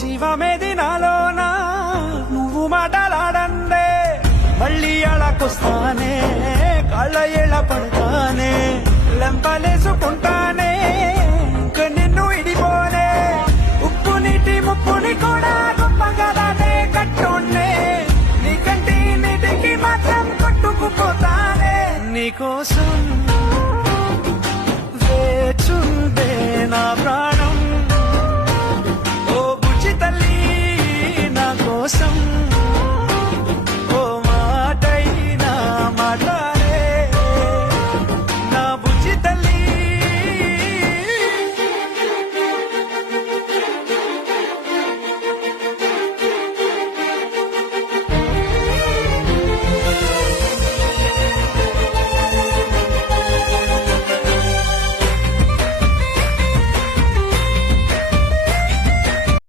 జీవమేది నాలోనా నువ్వు మాటలాడందే మళ్ళీ అళకొస్తానే కాళ్ళ ఏళ్ళ పడతానే లెంపలేసుకుంటానే ఇంక నిన్ను ఇడిపోనే ఉప్పు నీటి ముప్పుని కూడా గొప్పగదానే కట్టున్నే నీ కంటి నీటికి మాత్రం కొట్టుకుపోతానే నీకోసం